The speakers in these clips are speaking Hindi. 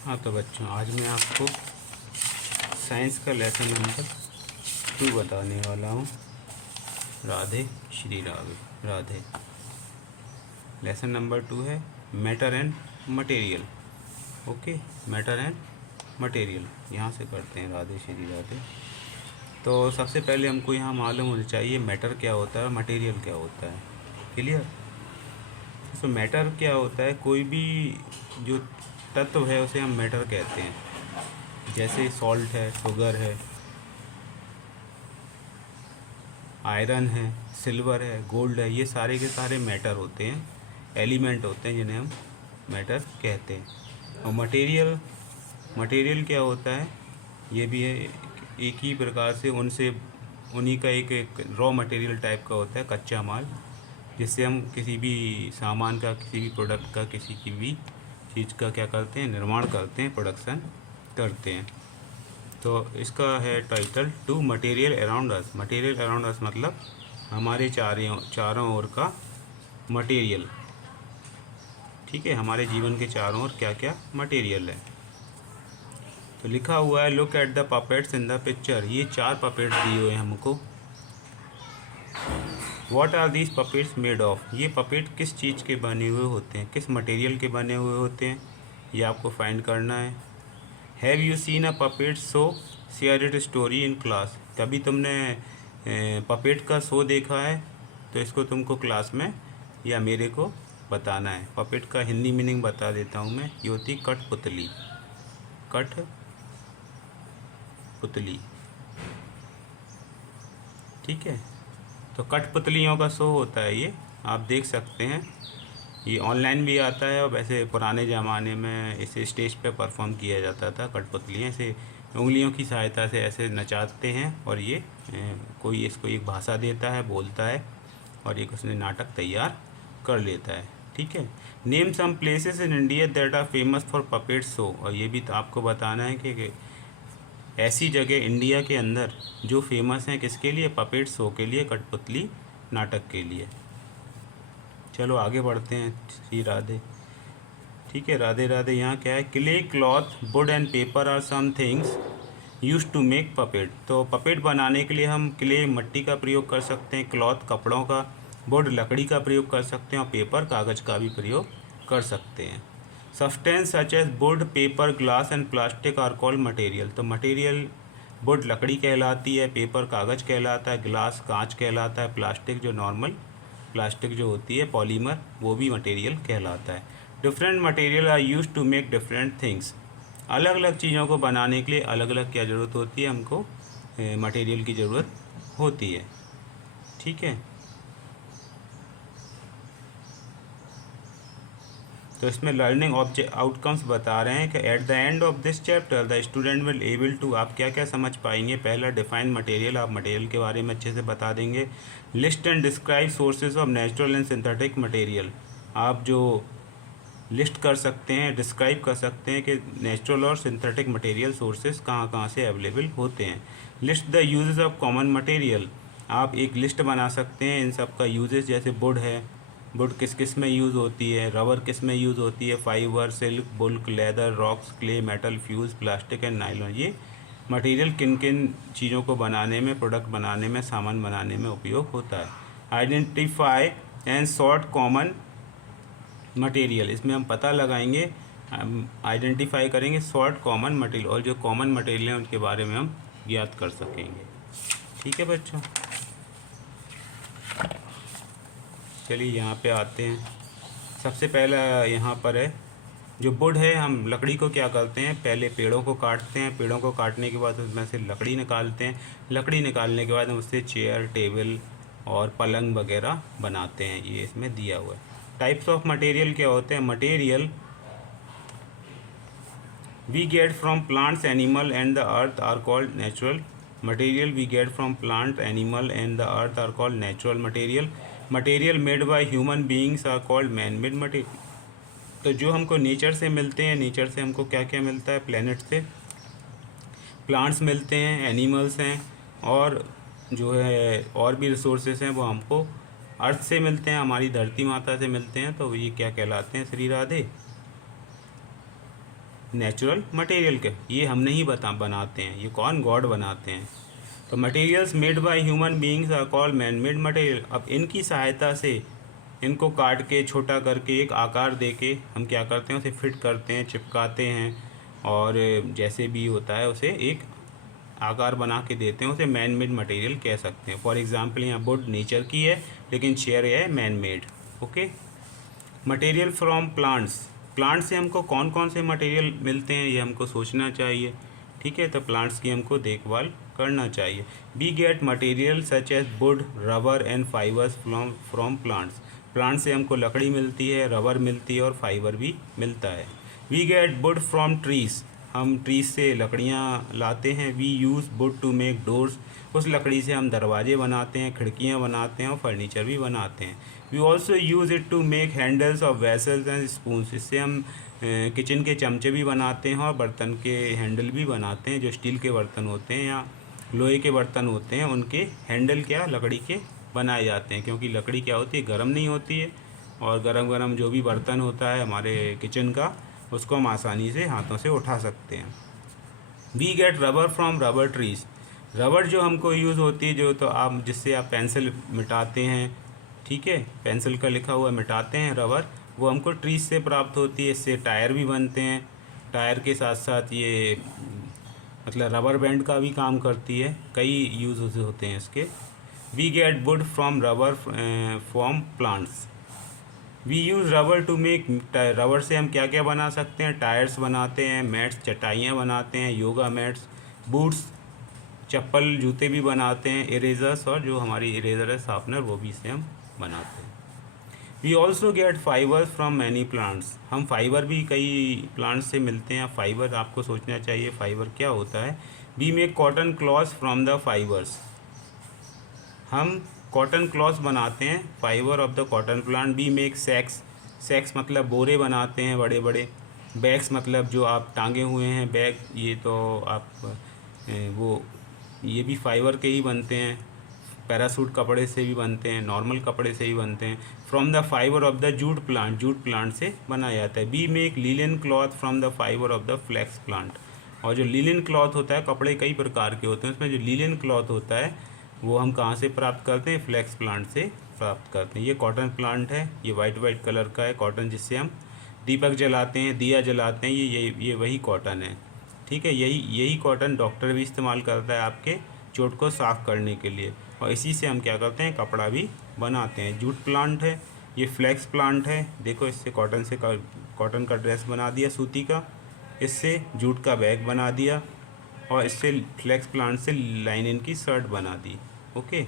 हाँ तो बच्चों, आज मैं आपको साइंस का लेसन नंबर 2 बताने वाला हूँ। राधे श्री राधे। लेसन नंबर 2 है matter and material. Okay, matter and material यहाँ से करते हैं। राधे श्री राधे। तो सबसे पहले हमको यहाँ मालूम होना चाहिए मैटर क्या होता है और मटेरियल क्या होता है। क्लियर? तो मैटर क्या होता है, कोई भी जो तत्व है उसे हम मैटर कहते हैं। जैसे सॉल्ट है, शुगर है, आयरन है, सिल्वर है, गोल्ड है, ये सारे के सारे मैटर होते हैं, एलिमेंट होते हैं जिन्हें हम मैटर कहते हैं। और मटेरियल, मटेरियल क्या होता है, ये भी है एक ही प्रकार से उन्हीं का एक रॉ मटेरियल टाइप का होता है, कच्चा माल, जिससे हम किसी भी सामान का, किसी भी प्रोडक्ट का, किसी की भी चीज़ का क्या करते हैं, निर्माण करते हैं, प्रोडक्शन करते हैं। तो इसका है title 2 material around us. Material around us मतलब हमारे चारों ओर का मटेरियल। ठीक है, हमारे जीवन के चारों ओर क्या क्या मटेरियल है। तो लिखा हुआ है look at the puppets in the picture. ये 4 पपेट्स दिए हुए हैं हमको। What are these puppets made of. ये पपेट किस चीज़ के बने हुए होते हैं, किस मटेरियल के बने हुए होते हैं, ये आपको फाइंड करना है। Have you seen a puppet show, share it story in class. कभी तुमने पपेट का शो देखा है तो इसको तुमको क्लास में या मेरे को बताना है। पपेट का हिंदी मीनिंग बता देता हूँ मैं, ये होती कठपुतली। कठपुतली, ठीक है। तो कठपुतलियों का शो होता है, ये आप देख सकते हैं। ये ऑनलाइन भी आता है और वैसे पुराने ज़माने में इसे स्टेज पे परफॉर्म किया जाता था। कठपुतलियाँ ऐसे उंगलियों की सहायता से ऐसे नचाते हैं और ये कोई इसको एक भाषा देता है, बोलता है और एक उसने नाटक तैयार कर लेता है। ठीक है। Name some places in India that are famous for puppet show. और ये भी तो आपको बताना है कि ऐसी जगह इंडिया के अंदर जो फेमस हैं किसके लिए, पपेट शो के लिए, कठपुतली नाटक के लिए। चलो आगे बढ़ते हैं। श्री राधे। ठीक है, राधे राधे। यहाँ क्या है, clay, cloth, wood and paper are some things use to make puppet. तो पपेट बनाने के लिए हम क्ले, मिट्टी का प्रयोग कर सकते हैं, क्लॉथ, कपड़ों का, वुड, लकड़ी का प्रयोग कर सकते हैं और पेपर, कागज़ का भी प्रयोग कर सकते हैं। Substance such as wood, paper, glass and plastic are called material. तो मटेरियल वुड लकड़ी कहलाती है, पेपर कागज़ कहलाता है, ग्लास कांच कहलाता है, प्लास्टिक जो नॉर्मल प्लास्टिक जो होती है, पॉलीमर, वो भी मटेरियल कहलाता है। Different material are use to make different things. अलग अलग चीज़ों को बनाने के लिए अलग अलग क्या ज़रूरत होती है, हमको मटेरियल की ज़रूरत होती है। ठीक है। तो इसमें लर्निंग ऑब्जेक्ट आउटकम्स बता रहे हैं कि at the end of this chapter the student will able to, आप क्या क्या समझ पाएंगे। पहला, डिफाइन मटेरियल, आप मटेरियल के बारे में अच्छे से बता देंगे। List and describe sources of natural and synthetic material, आप जो लिस्ट कर सकते हैं, डिस्क्राइब कर सकते हैं कि नेचुरल और सिंथेटिक मटेरियल सोर्सेज कहाँ कहाँ से अवेलेबल होते हैं। List the uses of common material, आप एक लिस्ट बना सकते हैं इन सब का यूजेस। जैसे वुड है, वुड किस किस में यूज़ होती है, रबर किस में यूज़ होती है, fibre, silk, bulk, leather, rocks, clay, metal, fuse, plastic and nylon. ये मटेरियल किन किन चीज़ों को बनाने में, प्रोडक्ट बनाने में, सामान बनाने में उपयोग होता है। Identify and sort common material, इसमें हम पता लगाएंगे, हम आइडेंटिफाई करेंगे सॉर्ट कॉमन मटेरियल, और जो कॉमन मटेरियल हैं उनके बारे में हम ज्ञात कर सकेंगे। ठीक है बच्चों, चलिए यहाँ पे आते हैं। सबसे पहला यहाँ पर है जो वुड है, हम लकड़ी को क्या करते हैं, पहले पेड़ों को काटते हैं, पेड़ों को काटने के बाद उसमें से लकड़ी निकालते हैं, लकड़ी निकालने के बाद हम उससे चेयर, टेबल और पलंग वगैरह बनाते हैं। ये इसमें दिया हुआ है। टाइप्स ऑफ मटेरियल क्या होते हैं, material we get from plants, animal and the earth are called natural material. We get from plant, animal and the earth are called natural material. Material made by human beings are called man made material. तो जो हमको नेचर से मिलते हैं, नेचर से हमको क्या क्या मिलता है, प्लेनेट से प्लांट्स मिलते हैं, एनिमल्स हैं, और जो है और भी रिसोर्सेज हैं वो हमको अर्थ से मिलते हैं, हमारी धरती माता से मिलते हैं। तो ये क्या कहलाते हैं, श्री राधे, नेचुरल मटेरियल के, ये हम नहीं बनाते हैं, ये कौन, गॉड बनाते हैं। तो materials made by human beings are called man made material. अब इनकी सहायता से, इनको काट के छोटा करके एक आकार दे के हम क्या करते हैं, उसे फिट करते हैं, चिपकाते हैं, और जैसे भी होता है उसे एक आकार बना के देते हैं, उसे मैन मेड मटेरियल कह सकते हैं। फॉर एग्जांपल यहाँ वुड नेचर की है, लेकिन चेयर है man made. Okay. Material from plants, plant से हमको कौन कौन से मटेरियल मिलते हैं ये हमको सोचना चाहिए। ठीक है, तो प्लांट्स की हमको देखभाल करना चाहिए। We get material such as wood, rubber and fibers from plants. Plant से हमको लकड़ी मिलती है, रबर मिलती है और फाइबर भी मिलता है। We get wood from trees, हम ट्रीज से लकड़ियाँ लाते हैं। We use wood to make doors, उस लकड़ी से हम दरवाजे बनाते हैं, खिड़कियाँ बनाते हैं और फर्नीचर भी बनाते हैं। We also use it to make handles of vessels and spoons, इससे हम किचन के चमचे भी बनाते हैं और बर्तन के हैंडल भी बनाते हैं। जो स्टील के बर्तन होते हैं या लोहे के बर्तन होते हैं, उनके हैंडल क्या लकड़ी के बनाए जाते हैं, क्योंकि लकड़ी क्या होती है, गर्म नहीं होती है, और गरम गरम जो भी बर्तन होता है हमारे किचन का, उसको हम आसानी से हाथों से उठा सकते हैं। We get rubber from rubber trees, rubber जो हमको यूज़ होती है, जो तो आप जिससे आप पेंसिल मिटाते हैं, ठीक है, पेंसिल का लिखा हुआ मिटाते हैं रबर, वो हमको ट्रीज से प्राप्त होती है। इससे टायर भी बनते हैं, टायर के साथ साथ ये मतलब रबर बैंड का भी काम करती है, कई यूज़ होते हैं इसके। We get wood from rubber from plants, we use rubber to make, rubber से हम क्या क्या बना सकते हैं, टायर्स बनाते हैं, मैट्स चटाइयाँ बनाते हैं, योगा मैट्स, बूट्स चप्पल जूते भी बनाते हैं, इरेजर्स, और जो हमारी इरेजर है शार्पनर, वो भी इससे हम बनाते हैं। We also get fiber from many plants, हम फाइबर भी कई प्लांट्स से मिलते हैं। फाइबर आपको सोचना चाहिए फाइबर क्या होता है। We make cotton clothes from the fibres, हम कॉटन क्लॉथ्स बनाते हैं fibre of the cotton plant. We make sacks, sacks मतलब बोरे बनाते हैं बड़े बड़े। बैग्स मतलब जो आप टांगे हुए हैं बैग, ये तो आप वो ये भी फाइबर के ही बनते हैं। पैरासूट कपड़े से भी बनते हैं, नॉर्मल कपड़े से ही बनते हैं। From the fiber of the jute plant, jute plant से बनाया जाता है। We make linen cloth from the fiber of the flax plant, और जो लिनन क्लॉथ होता है, कपड़े कई प्रकार के होते हैं, उसमें जो लिनन क्लॉथ होता है वो हम कहाँ से प्राप्त करते हैं, फ्लेक्स प्लांट से प्राप्त करते हैं। ये कॉटन प्लांट है, ये वाइट वाइट कलर का है कॉटन, जिससे हम दीपक जलाते हैं, दिया जलाते हैं, ये वही कॉटन है। ठीक है, यही कॉटन डॉक्टर भी इस्तेमाल करता है आपके चोट को साफ़ करने के लिए, और इसी से हम क्या करते हैं, कपड़ा भी बनाते हैं। जूट प्लांट है, ये फ्लेक्स प्लांट है, देखो इससे कॉटन का ड्रेस बना दिया सूती का, इससे जूट का बैग बना दिया, और इससे फ्लेक्स प्लांट से लाइनिन की शर्ट बना दी। ओके,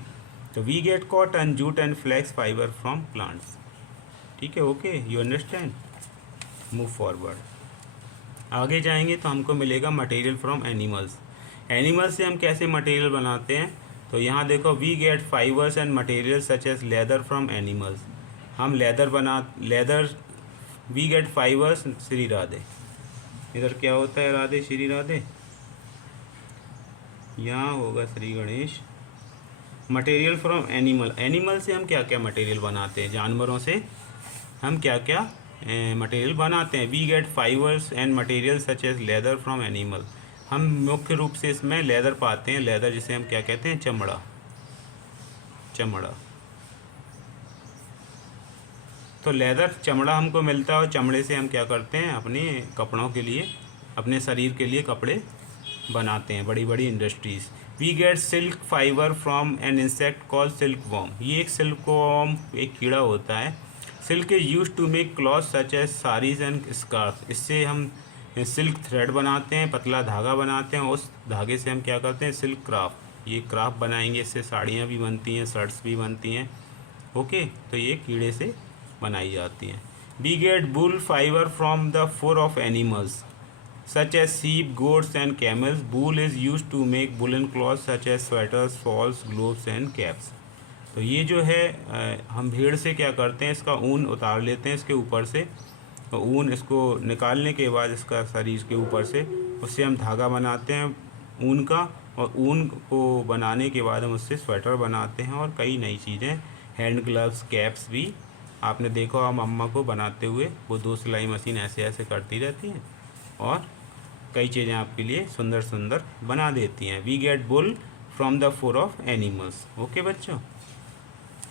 तो we get cotton, jute and flax fiber from plants. ठीक है, okay, you understand. Move forward, आगे जाएंगे तो हमको मिलेगा मटेरियल फ्रॉम एनिमल्स। एनिमल्स से हम कैसे मटेरियल बनाते हैं, तो यहाँ देखो, we get fibres and material such as leather from animals, हम leather we get fibres, Shri Radhe, इधर क्या होता है, राधे श्री राधे, यहाँ होगा Shri Ganesh. Material from animal, animal से हम क्या क्या मटेरियल बनाते हैं, जानवरों से हम क्या क्या मटेरियल बनाते हैं। We get fibres and material such as leather from animal, हम मुख्य रूप से इसमें लेदर पाते हैं, लेदर जिसे हम क्या कहते हैं, चमड़ा, चमड़ा। तो लेदर चमड़ा हमको मिलता है, और चमड़े से हम क्या करते हैं, अपने कपड़ों के लिए, अपने शरीर के लिए कपड़े बनाते हैं, बड़ी बड़ी industries. We get silk fiber from an insect call silk worm, ये एक सिल्क वॉर्म एक कीड़ा होता है। Silk is use to make cloth such as saris and scarf, इससे हम सिल्क थ्रेड बनाते हैं, पतला धागा बनाते हैं, उस धागे से हम क्या करते हैं, सिल्क क्राफ्ट, ये क्राफ्ट बनाएंगे, इससे साड़ियाँ भी बनती हैं, शर्ट्स भी बनती हैं। ओके, तो ये कीड़े से बनाई जाती हैं। We get wool fiber from the fur of animals such as sheep, goats and camels. Wool is used to make woolen cloths such as sweaters, shawls, gloves and caps. तो ये जो है हम भेड़ से क्या करते हैं, इसका ऊन उतार लेते हैं इसके ऊपर से, तो ऊन इसको निकालने के बाद इसका शरीर के ऊपर से, उससे हम धागा बनाते हैं ऊन का, और ऊन को बनाने के बाद हम उससे स्वेटर बनाते हैं और कई नई चीज़ें, हैंड ग्लव्स, कैप्स भी आपने देखा हम अम्मा को बनाते हुए, वो 2 सिलाई मशीन ऐसे ऐसे करती रहती हैं, और कई चीज़ें आपके लिए सुंदर सुंदर बना देती हैं। We get wool from the fur of animals. Okay बच्चों,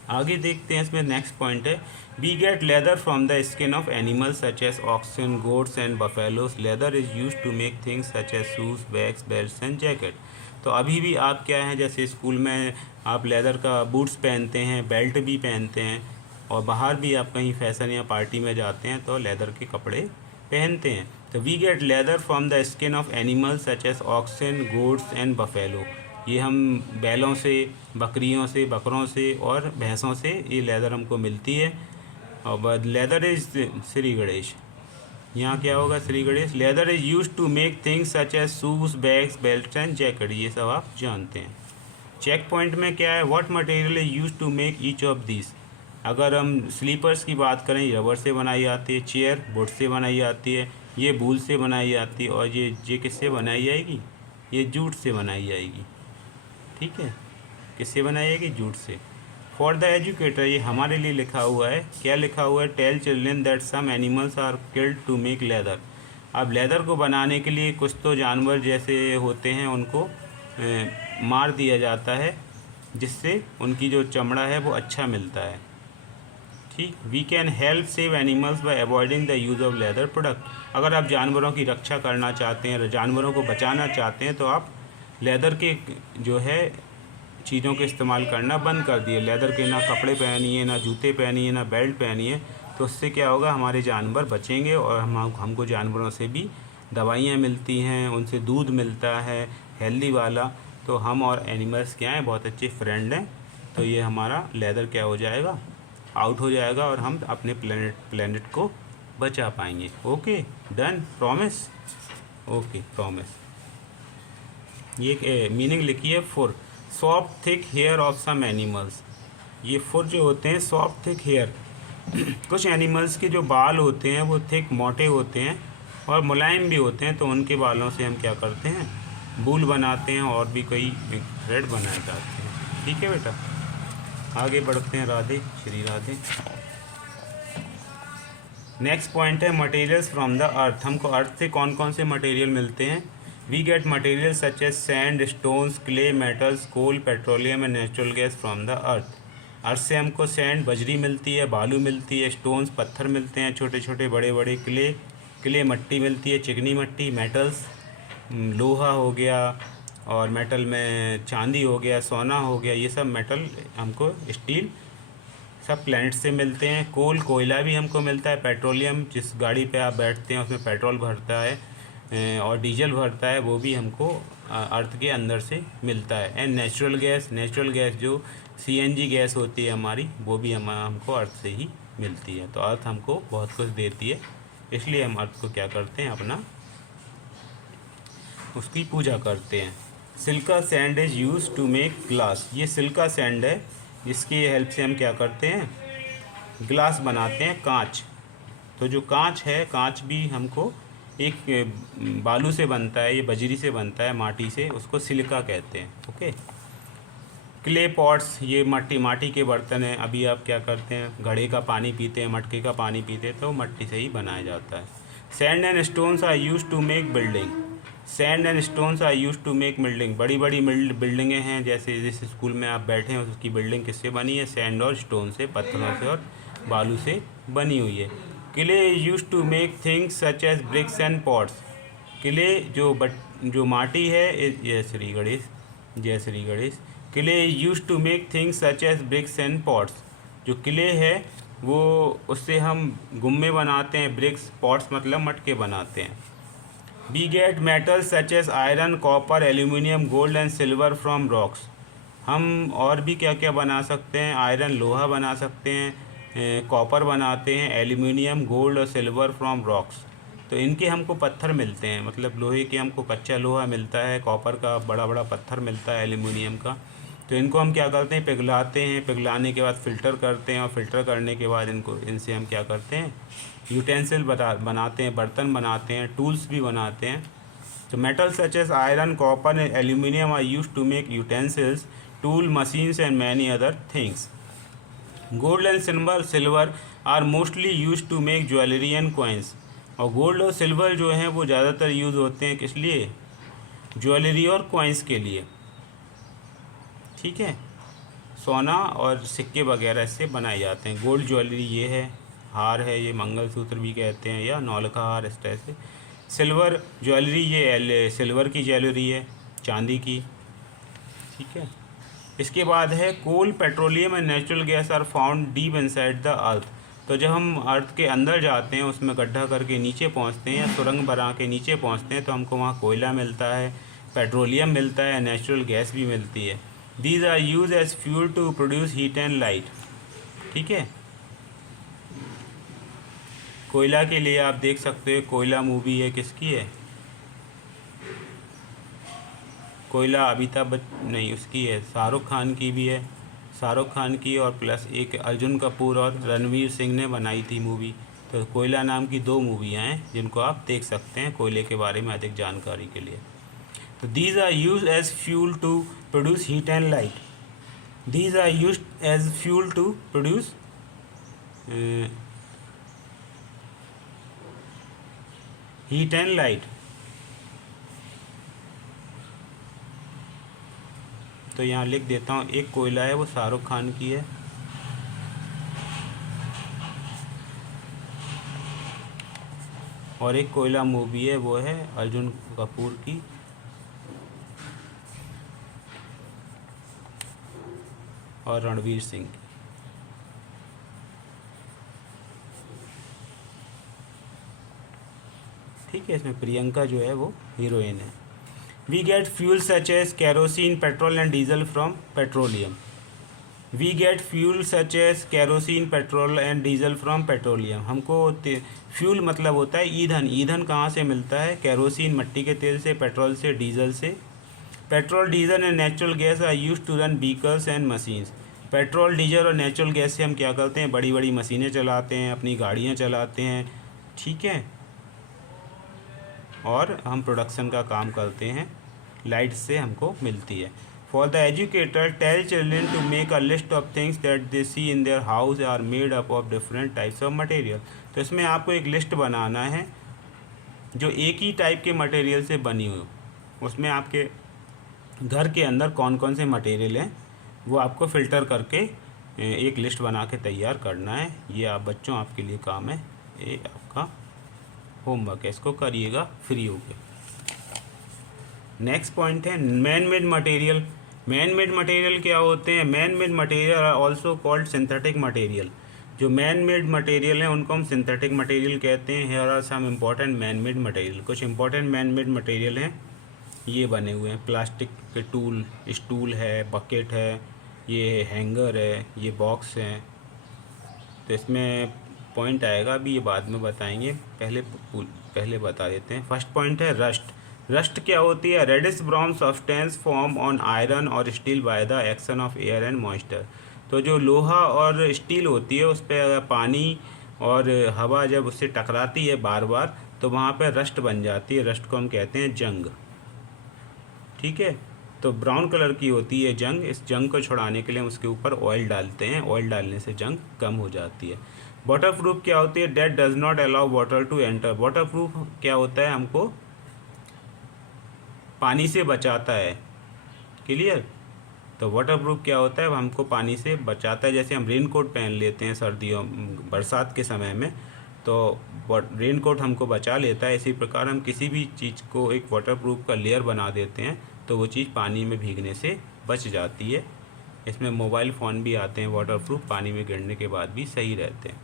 आगे देखते हैं। इसमें नेक्स्ट पॉइंट है, we get leather from the skin of animals such as oxen, goats and buffaloes. Leather is use to make things such as shoes, bags, belts and jacket. तो अभी भी आप क्या है, जैसे स्कूल में आप लेदर का बूट्स पहनते हैं, बेल्ट भी पहनते हैं, और बाहर भी आप कहीं फैशन या पार्टी में जाते हैं तो लेदर के कपड़े पहनते हैं। तो we get leather from the skin of animals such as oxen, goats and buffalo. ये हम बैलों से, बकरियों से, बकरों से और भैंसों से ये लेदर हमको मिलती है। और लेदर इज श्री गणेश, यहाँ क्या होगा Shri Ganesh, leather is use to make things such as shoes, bags, belt and jacket. ये सब आप जानते हैं। चेक पॉइंट में क्या है, what material is use to make each of this. अगर हम स्लीपर्स की बात करें, रबर से बनाई जाती है, चेयर वुड से बनाई जाती है, ये वूल से बनाई जाती है, और ये किससे बनाई जाएगी, ये जूट से बनाई जाएगी। ठीक है, किससे बनाई जाएगी, जूट से। फॉर द एजुकेटर, ये हमारे लिए लिखा हुआ है। क्या लिखा हुआ है, tell children that some animals are killed to make leather. अब लेदर को बनाने के लिए कुछ तो जानवर जैसे होते हैं उनको मार दिया जाता है, जिससे उनकी जो चमड़ा है वो अच्छा मिलता है। ठीक, we can help save animals by avoiding the use of leather product. अगर आप जानवरों की रक्षा करना चाहते हैं, जानवरों को बचाना चाहते हैं, तो आप लेदर के जो है चीज़ों के इस्तेमाल करना बंद कर दिए। लेदर के ना कपड़े पहनिए, ना जूते पहनिए, ना बेल्ट पहनिए। तो उससे क्या होगा, हमारे जानवर बचेंगे और हमको जानवरों से भी दवाइयाँ मिलती हैं, उनसे दूध मिलता है हेल्दी वाला। तो हम और एनिमल्स क्या हैं, बहुत अच्छे फ्रेंड हैं। तो ये हमारा लेदर क्या हो जाएगा, आउट हो जाएगा, और हम अपने प्लेनेट को बचा पाएंगे। Okay done, promise. Okay promise. ये मीनिंग लिखी है fur, soft thick hair of some animals. ये फुर जो होते हैं, सॉफ्ट थिक हेयर, कुछ एनिमल्स के जो बाल होते हैं वो थिक मोटे होते हैं और मुलायम भी होते हैं। तो उनके बालों से हम क्या करते हैं, वूल बनाते हैं और भी कई थ्रेड बनाए जाते हैं। ठीक है बेटा, आगे बढ़ते हैं। राधे श्री राधे। नेक्स्ट पॉइंट है मटेरियल्स फ्रॉम द अर्थ। हमको अर्थ से कौन कौन से मटेरियल मिलते हैं। We get material such as sand, stones, clay, metals, coal, petroleum and natural gas from the earth. Earth से हमको सैंड बजरी मिलती है, बालू मिलती है, स्टोन्स पत्थर मिलते हैं छोटे छोटे बड़े बड़े, क्ले मट्टी मिलती है, चिकनी मट्टी, मेटल्स लोहा हो गया, और मेटल में चांदी हो गया, सोना हो गया, ये सब मेटल हमको, स्टील, सब प्लैनेट से मिलते हैं। कोल, कोयला भी हमको मिलता है। पेट्रोलियम, जिस गाड़ी पे आप बैठते हैं उसमें पेट्रोल भरता है और डीजल भरता है, वो भी हमको अर्थ के अंदर से मिलता है। एंड नेचुरल गैस जो सीएनजी गैस होती है हमारी, वो भी हमको अर्थ से ही मिलती है। तो अर्थ हमको बहुत कुछ देती है, इसलिए हम अर्थ को क्या करते हैं, अपना उसकी पूजा करते हैं। Silica sand is use to make glass. ये सिल्का सैंड है, जिसकी हेल्प से हम क्या करते हैं, ग्लास बनाते हैं, कांच। तो जो कांच है, कांच भी हमको एक बालू से बनता है, ये बजरी से बनता है, माटी से, उसको सिल्का कहते हैं। ओके। क्ले पॉट्स, ये माटी के बर्तन हैं। अभी आप क्या करते हैं, घड़े का पानी पीते हैं, मटके का पानी पीते हैं, तो मट्टी से ही बनाया जाता है। Sand and stones are use to make building. Sand and stones are use to make building. बड़ी बड़ी बिल्डिंगें हैं, जैसे जिस स्कूल में आप बैठे हैं उसकी बिल्डिंग किससे बनी है, सैंड और स्टोन से, पत्थरों से और बालू से बनी हुई है। Clay is use to make things such as bricks and pots. Clay जो माटी है, जय Shri Ganesh. Clay is use to make things such as bricks and pots. जो क्ले है वो, उससे हम गुम्मे बनाते हैं, ब्रिक्स, पॉट्स मतलब मटके बनाते हैं। We get metal such as iron, copper, aluminium, gold and silver from rocks. हम और भी क्या क्या बना सकते हैं, आयरन लोहा बना सकते हैं, कॉपर बनाते हैं, एल्यूमिनियम, गोल्ड और सिल्वर फ्रॉम रॉक्स। तो इनके हमको पत्थर मिलते हैं, मतलब लोहे के हमको कच्चा लोहा मिलता है, कॉपर का बड़ा बड़ा पत्थर मिलता है, एल्यूमिनियम का। तो इनको हम क्या करते हैं, पिघलाते हैं, पिघलाने के बाद फ़िल्टर करते हैं, और फिल्टर करने के बाद इनसे हम क्या करते हैं, यूटेंसिल बनाते हैं, बर्तन बनाते हैं, टूल्स भी बनाते हैं। तो metal such as iron, copper and aluminium are use to make utensils, tool, machines and many other things. Gold and silver are mostly use to make jewellery and coins. और गोल्ड और सिल्वर जो हैं वो ज़्यादातर यूज़ होते हैं किस लिए? ज्वेलरी और कॉइन्स के लिए, ठीक है। सोना और सिक्के वगैरह इससे बनाए जाते हैं। गोल्ड ज्वेलरी ये है, हार है, ये मंगलसूत्र भी कहते हैं या नौलखा हार इस तरह से। सिल्वर ज्वेलरी ये सिल्वर की ज्वेलरी है, चांदी की, ठीक है। इसके बाद है coal, petroleum and natural gas are found deep inside the earth. तो जब हम अर्थ के अंदर जाते हैं, उसमें गड्ढा करके नीचे पहुंचते हैं या सुरंग बना के नीचे पहुंचते हैं, तो हमको वहाँ कोयला मिलता है, पेट्रोलियम मिलता है, नेचुरल गैस भी मिलती है। These are use as fuel to produce heat and light, ठीक है। कोयला के लिए आप देख सकते हो, कोयला मूवी है, किसकी है? कोयला अमिताभ नहीं, उसकी है, शाहरुख खान की भी है, शाहरुख खान की, और प्लस एक अर्जुन कपूर और रणवीर सिंह ने बनाई थी मूवी। तो कोयला नाम की 2 मूवियाँ हैं जिनको आप देख सकते हैं कोयले के बारे में अधिक जानकारी के लिए। तो these are use as fuel to produce heat and light. These are use as fuel to produce heat and light. तो यहाँ लिख देता हूँ, एक कोयला है वो शाहरुख खान की है, और एक कोयला मूवी है वो है अर्जुन कपूर की, और रणवीर सिंह की। ठीक है, इसमें प्रियंका जो है वो हीरोइन है। We get fuel such as kerosene, petrol and diesel from petroleum. We get fuel such as kerosene, petrol and diesel from petroleum. हमको फ्यूल मतलब होता है ईंधन। ईंधन कहाँ से मिलता है? कैरोसिन मट्टी के तेल से, पेट्रोल से, डीजल से। Petrol, diesel and natural gas are use to run vehicles and machines. Petrol, diesel और नेचुरल गैस से हम क्या करते हैं? बड़ी बड़ी मशीनें चलाते हैं, अपनी गाड़ियाँ चलाते हैं, ठीक है, और हम प्रोडक्शन का काम करते हैं। लाइट से हमको मिलती है। For the educator, tell children to make a list of things that they see in their house are made up of different types of material. तो इसमें आपको एक लिस्ट बनाना है जो एक ही टाइप के मटेरियल से बनी हो। उसमें आपके घर के अंदर कौन कौन से मटेरियल हैं वो आपको फ़िल्टर करके एक लिस्ट बना के तैयार करना है। ये आप बच्चों, आपके लिए काम है, ये आपका होमवर्क है, इसको करिएगा फ्री होके। नेक्स्ट पॉइंट है man made material. Man made material क्या होते हैं? Man made material are also called synthetic material. जो मैन मेड मटेरियल हैं उनको हम सिंथेटिक मटेरियल कहते हैं। Here are some important man made material. कुछ इंपॉर्टेंट मैन मेड मटेरियल हैं, ये बने हुए हैं। प्लास्टिक के टूल, स्टूल है, बकेट है, ये हैंगर है, ये बॉक्स है। तो इसमें पॉइंट आएगा, अभी ये बाद में बताएंगे, पहले बता देते हैं। फर्स्ट पॉइंट है रस्ट। रस्ट क्या होती है? Reddish brown substance form on iron और steel by the action of air and moisture. तो जो लोहा और स्टील होती है उस पर अगर पानी और हवा जब उससे टकराती है बार बार, तो वहाँ पर रस्ट बन जाती है। रस्ट को हम कहते हैं जंग, ठीक है। तो ब्राउन कलर की होती है जंग। इस जंग को छुड़ाने के लिए हम उसके ऊपर ऑयल डालते हैं। ऑयल डालने से जंग कम हो जाती है। वाटर प्रूफ क्या होती है? That does not allow water to enter. Water proof क्या होता है? हमको पानी से बचाता है। क्लियर? तो वाटर प्रूफ क्या होता है? हमको पानी से बचाता है। जैसे हम रेन कोट पहन लेते हैं सर्दियों, बरसात के समय में, तो रेन कोट हमको बचा लेता है। इसी प्रकार हम किसी भी चीज़ को एक वाटर प्रूफ का लेयर बना देते हैं तो वो चीज़ पानी में भीगने से बच जाती है। इसमें मोबाइल फ़ोन भी आते हैं वाटर प्रूफ, पानी में गिरने के बाद भी सही रहते हैं।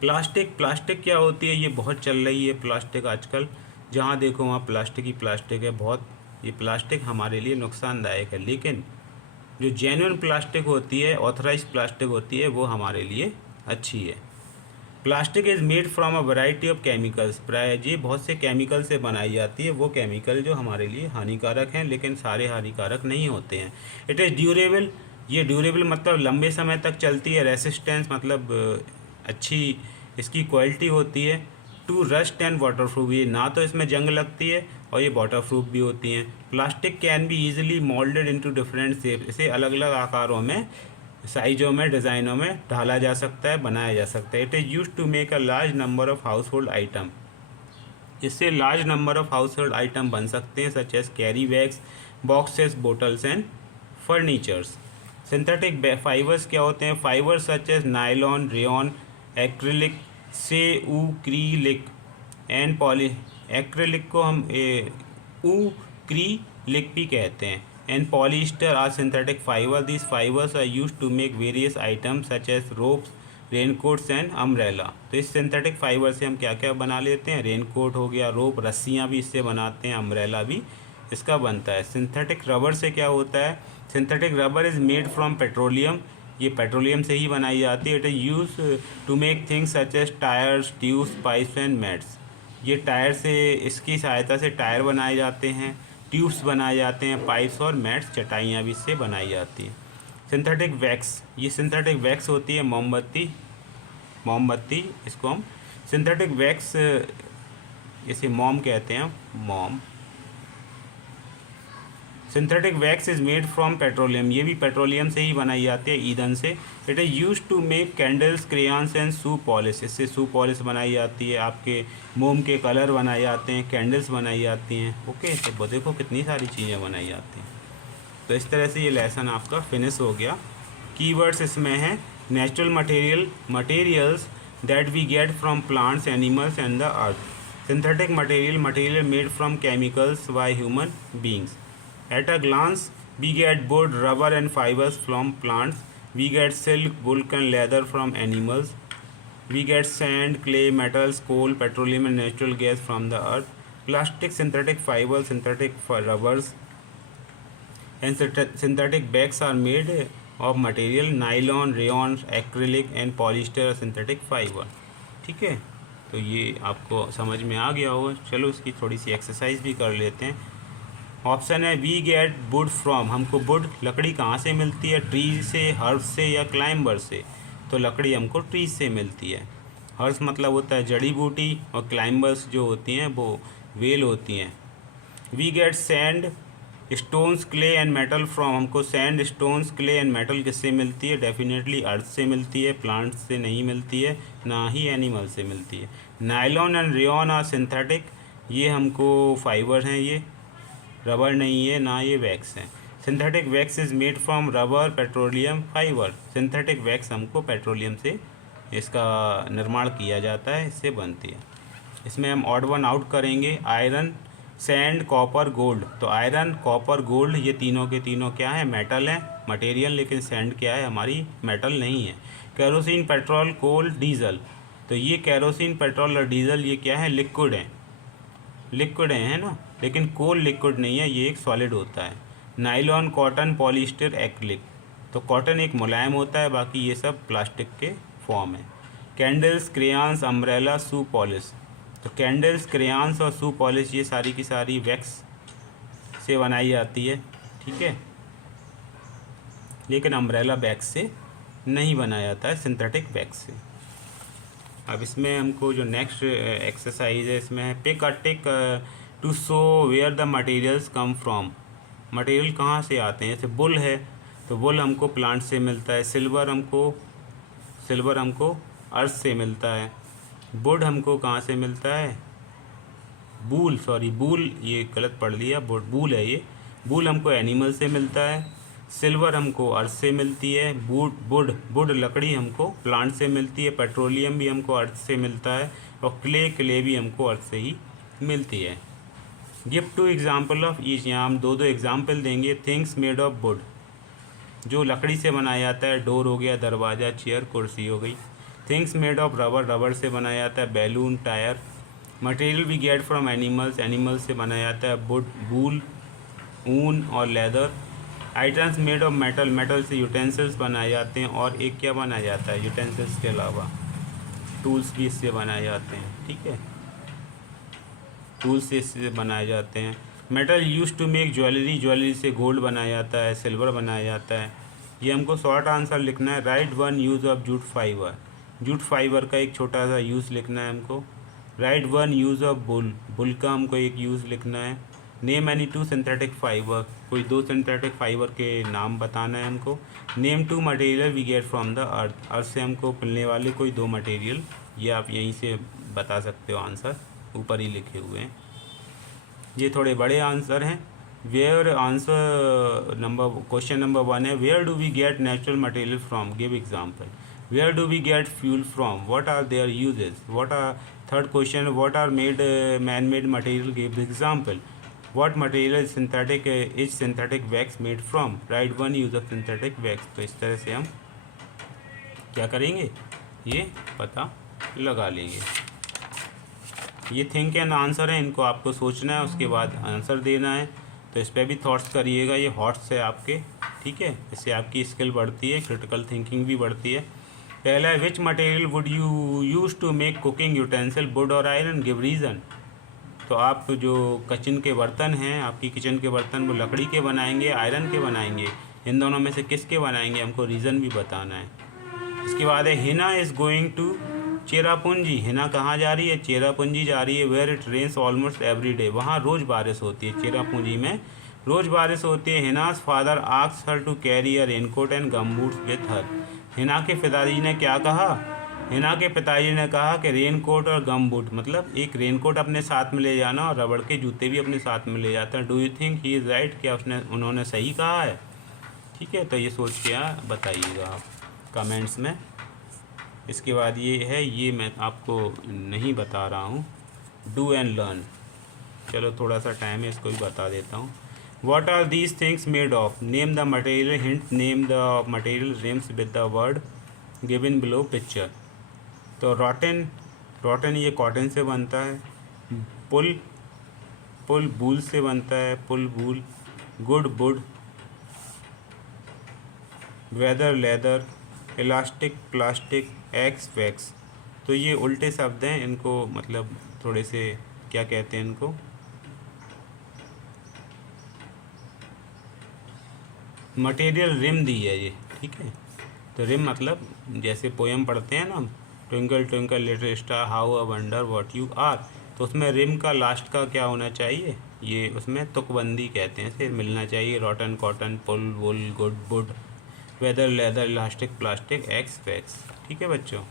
प्लास्टिक। प्लास्टिक क्या होती है? ये बहुत चल रही है प्लास्टिक आजकल, जहाँ देखो वहाँ प्लास्टिक ही प्लास्टिक है बहुत। ये प्लास्टिक हमारे लिए नुकसानदायक है, लेकिन जो जेन्युइन प्लास्टिक होती है, ऑथराइज्ड प्लास्टिक होती है, वो हमारे लिए अच्छी है। Plastic is made from a variety of chemicals. प्राय ये बहुत से केमिकल से बनाई जाती है, वो केमिकल जो हमारे लिए हानिकारक हैं, लेकिन सारे हानिकारक नहीं होते हैं। It is durable. ये ड्यूरेबल मतलब लंबे समय तक चलती है। रेसिस्टेंस मतलब अच्छी इसकी क्वालिटी होती है। To rust and water proof, ये ना तो इसमें जंग लगती है और ये वाटर प्रूफ भी होती हैं। Plastic can be easily moulded into different shape. इसे अलग अलग आकारों में साइजों में, डिज़ाइनों में ढाला जा सकता है, बनाया जा सकता है। It is use to make a large number of household item. इससे large number of household item बन सकते हैं, such as carry bags, boxes, bottles and furnitures. Synthetic fibres क्या होते हैं? Fibres such as nylon, rayon, acrylic, सेउक्रीलिक एंड पॉली। एक्रिलिक को हम उक्रीलिक भी कहते हैं। And polyester are synthetic fibre. This fibres are use to make various items such as ropes, raincoats and umbrella. तो इस सिंथेटिक फाइबर से हम क्या क्या बना लेते हैं? रेनकोट हो गया, रोप, रस्सियाँ भी इससे बनाते हैं, अम्ब्रेला भी इसका बनता है। सिंथेटिक रबर से क्या होता है? Synthetic rubber is made from petroleum. ये पेट्रोलियम से ही बनाई जाती है। It is use to make things such as tyres, tubes, pipes and mats. ये टायर से, इसकी सहायता से टायर बनाए जाते हैं, ट्यूब्स बनाए जाते हैं, पाइप्स और मैट्स, चटाइयाँ भी इससे बनाई जाती हैं। सिंथेटिक वैक्स, ये सिंथेटिक वैक्स होती है मोमबत्ती, इसको हम सिंथेटिक वैक्स, इसे मोम कहते हैं, मोम। Synthetic wax is made from petroleum. ये भी पेट्रोलियम से ही बनाई जाती है, ईंधन से। It is use to make candles, crayons and shoe polish. इससे शू पॉलिश बनाई जाती है, आपके मोम के कलर बनाए जाते हैं, कैंडल्स बनाई जाती हैं। ओके, तो देखो कितनी सारी चीज़ें बनाई जाती हैं। तो इस तरह से ये लेसन आपका फिनिश हो गया। कीवर्ड्स इसमें हैं natural materials that we get from plants, animals and the earth. Synthetic material made from chemicals by human beings. At a glance, we get wood, rubber and fibers from plants. We get silk, wool and leather from animals. We get sand, clay, metals, coal, petroleum and natural gas from the earth. Plastic, synthetic fibers, synthetic rubbers and synthetic bags are made of material nylon, rayon, acrylic and polyester synthetic fiber. ठीक है, तो ये आपको समझ में आ गया होगा। चलो इसकी थोड़ी सी एक्सरसाइज भी कर लेते हैं। ऑप्शन है वी गेट वुड फ्रॉम। हमको वुड, लकड़ी कहाँ से मिलती है? ट्री से, हर्ब्स से या क्लाइंबर से? तो लकड़ी हमको ट्रीज से मिलती है। हर्ब्स मतलब होता है जड़ी बूटी, और क्लाइंबर्स जो होती हैं वो वेल होती हैं। We get sand, stones, clay and metal from. हमको sand, stones, clay and metal किससे मिलती है? डेफिनेटली अर्थ से मिलती है, प्लांट्स से नहीं मिलती है, ना ही एनिमल से मिलती है। Nylon and rayon are synthetic. ये हमको फाइबर हैं, ये रबर नहीं है, ना ये वैक्स है। Synthetic wax is made from rubber, petroleum, fibre. Synthetic wax हमको पेट्रोलियम से इसका निर्माण किया जाता है, इससे बनती है। इसमें हम ऑड वन आउट करेंगे। Iron, sand, copper, gold. तो आयरन, कॉपर, गोल्ड ये तीनों के तीनों क्या है? मेटल है, मटेरियल। लेकिन सैंड क्या है? हमारी मेटल नहीं है। केरोसिन, पेट्रोल, कोल, डीजल। तो ये केरोसिन, पेट्रोल और डीजल ये क्या है? लिक्विड है, है ना। लेकिन कोल लिक्विड नहीं है, ये एक सॉलिड होता है। Nylon, cotton, polyester, acrylic. तो कॉटन एक मुलायम होता है, बाकी ये सब प्लास्टिक के फॉर्म है। Candles, crayons, umbrella, shoe polish. तो कैंडल्स, क्रेयॉन्स और शू पॉलिश ये सारी की सारी वैक्स से बनाई जाती है, ठीक है। लेकिन अम्ब्रेला वैक्स से नहीं बनाया जाता है, सिंथेटिक वैक्स से। अब इसमें हमको जो नेक्स्ट एक्सरसाइज है, इसमें है pick a tick to show where the materials come from. Material कहाँ से आते हैं? जैसे बुल है, तो बुल हमको प्लांट से मिलता है। सिल्वर हमको अर्थ से मिलता है। वुड हमको कहाँ से मिलता है? बूल, ये गलत पढ़ लिया, बूल है ये। बूल हमको एनिमल से मिलता है। सिल्वर हमको अर्थ से मिलती है। वुड लकड़ी हमको प्लांट से मिलती है। पेट्रोलियम भी हमको अर्थ से मिलता है। और क्ले भी हमको अर्थ से ही मिलती है। Give 2 example of each. यहाँ हम 2 एग्जाम्पल देंगे। थिंग्स मेड ऑफ वुड, जो लकड़ी से बनाया जाता है। डोर हो गया, दरवाज़ा, चेयर, कुर्सी हो गई। थिंग्स मेड ऑफ रबर से बनाया जाता है। Balloon, tyre. Material we get from animals से बनाया जाता है। वूल, ऊन और leather. Items made of metal से यूटेंसिल्स बनाए जाते हैं। और एक क्या बनाया जाता है यूटेंसिल्स के अलावा? टूल्स भी इससे बनाए जाते हैं, ठीक है। टूल्स से इससे बनाए जाते हैं। Metal use to make jewellery से गोल्ड बनाया जाता है, सिल्वर बनाया जाता है। ये हमको शॉर्ट आंसर लिखना है। Write one use of jute fibre का एक छोटा सा यूज़ लिखना है हमको। Write one use of wool का हमको एक यूज़ लिखना है। Name any two synthetic fibre, कोई दो सिंथेटिक फाइबर के नाम बताना है हमको। Name two material we get from the earth, earth से हमको मिलने वाले कोई दो मटेरियल, ये आप यहीं से बता सकते हो आंसर, ऊपर ही लिखे हुए हैं। ये थोड़े बड़े आंसर हैं। Where answer number, question number 1 है where do we get natural material from, give example. Where do we get fuel from, what are their uses, what are, third question what are made man made material, give example. What material synthetic is synthetic wax made from, write one use of synthetic wax. तो इस तरह से हम क्या करेंगे, ये पता लगा लेंगे। ये थिंक एंड आंसर है, इनको आपको सोचना है, उसके बाद आंसर देना है। तो इस पर भी थॉट्स करिएगा, ये हॉट्स है आपके, ठीक है। इससे आपकी स्किल बढ़ती है, क्रिटिकल थिंकिंग भी बढ़ती है। पहला है which material would you use to make cooking utensil, wood और आयरन, गिव रीज़न। तो आप जो किचन के बर्तन हैं, आपकी किचन के बर्तन, वो लकड़ी के बनाएंगे, आयरन के बनाएंगे, इन दोनों में से किसके बनाएंगे, हमको रीज़न भी बताना है। इसके बाद है Hina is going to Cherrapunji, Hina कहाँ जा रही है, चेरापूंजी जा रही है। Where it rains almost every day, वहाँ रोज़ बारिश होती है, चेरापूंजी में रोज़ बारिश होती है। Hina's father asks her to carry a raincoat and gumboots with her, Hina के पिताजी ने क्या कहा, हिना के पिताजी ने कहा कि रेनकोट और गमबूट, मतलब एक रेनकोट अपने साथ में ले जाना और रबड़ के जूते भी अपने साथ में ले जाता है। Do you think he is right, क्या उन्होंने सही कहा है, ठीक है। तो ये सोच के बताइएगा आप कमेंट्स में। इसके बाद ये है, ये मैं आपको नहीं बता रहा हूँ, डू एंड लर्न। चलो थोड़ा सा टाइम है, इसको भी बता देता हूँ। What are these things made of, name the material, hint name the material, rhymes with the word given below picture. तो रॉटन, रॉटन ये कॉटन से बनता है। पुल, पुल बूल से बनता है, pull wool. Good wood, weather leather, elastic plastic, x wax. तो ये उल्टे शब्द हैं, इनको मतलब थोड़े से क्या कहते हैं, इनको मटेरियल रिम दी है ये, ठीक है। तो रिम मतलब जैसे पोएम पढ़ते हैं ना, twinkle twinkle little star how a wonder what you are, तो उसमें रिम का लास्ट का क्या होना चाहिए, ये उसमें तुकबंदी कहते हैं, इसे मिलना चाहिए। Rotten cotton, pull wool, good wood, weather leather, elastic plastic, x wax, ठीक है बच्चों।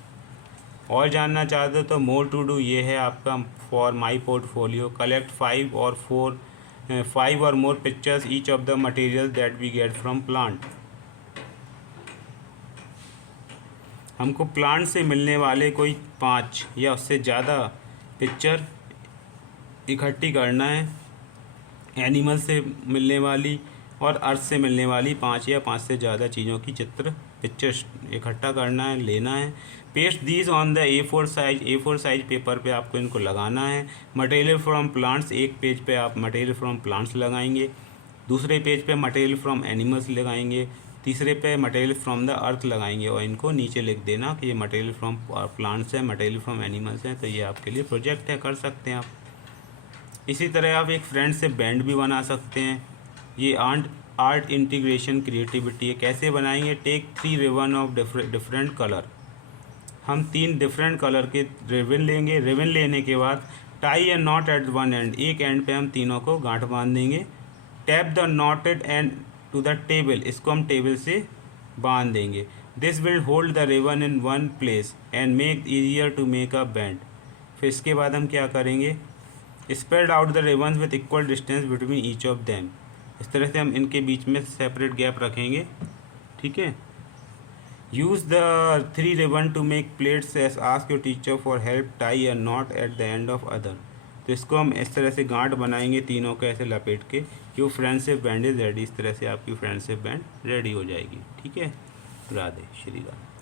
और जानना चाहते हो तो मोर टू डू ये है आपका फॉर माई पोर्टफोलियो, कलेक्ट 5 और more pictures each of the material that we get from plant. हमको प्लांट से मिलने वाले कोई 5 या उससे ज़्यादा पिक्चर इकट्ठी करना है, एनिमल से मिलने वाली और अर्थ से मिलने वाली 5 या 5 से ज़्यादा चीज़ों की पिक्चर्स इकट्ठा करना है, लेना है। Paste these on the A4 size paper पे आपको इनको लगाना है। मटेरियल फ्रॉम प्लांट्स, एक पेज पे आप मटेरियल फ्रॉम प्लांट्स लगाएंगे, दूसरे पेज पे मटेरियल फ्रॉम एनिमल्स लगाएंगे, तीसरे पे मटेरियल फ्रॉम द अर्थ लगाएंगे, और इनको नीचे लिख देना कि ये मटेरियल फ्रॉम प्लांट्स है, मटेरियल फ्रॉम एनिमल्स हैं। तो ये आपके लिए प्रोजेक्ट है, कर सकते हैं आप। इसी तरह आप एक फ्रेंड से बैंड भी बना सकते हैं। ये आर्ट इंटीग्रेशन क्रिएटिविटी है, कैसे बनाएंगे। Take 3 ribbon of different colour, हम 3 डिफरेंट कलर के रिबन लेंगे। रिबन लेने के बाद tie a knot at one end, एक एंड पे हम तीनों को गांठ बांध देंगे। Tap the knotted end to the table, इसको हम टेबल से बांध देंगे। This will hold the ribbon in one place and make easier to make a band. फिर इसके बाद हम क्या करेंगे, spread out the ribbons with equal distance between each of them. इस तरह से हम इनके बीच में सेपरेट गैप रखेंगे, ठीक है। Use the 3 ribbon to make plaits, ask your teacher for help, tie a knot at the end of other. तो इसको हम इस तरह से गांठ बनाएंगे तीनों को ऐसे लपेट के, your friendship band is ready. इस तरह से आपकी फ्रेंडशिप बैंड रेडी हो जाएगी, ठीक है। राधे श्री राम।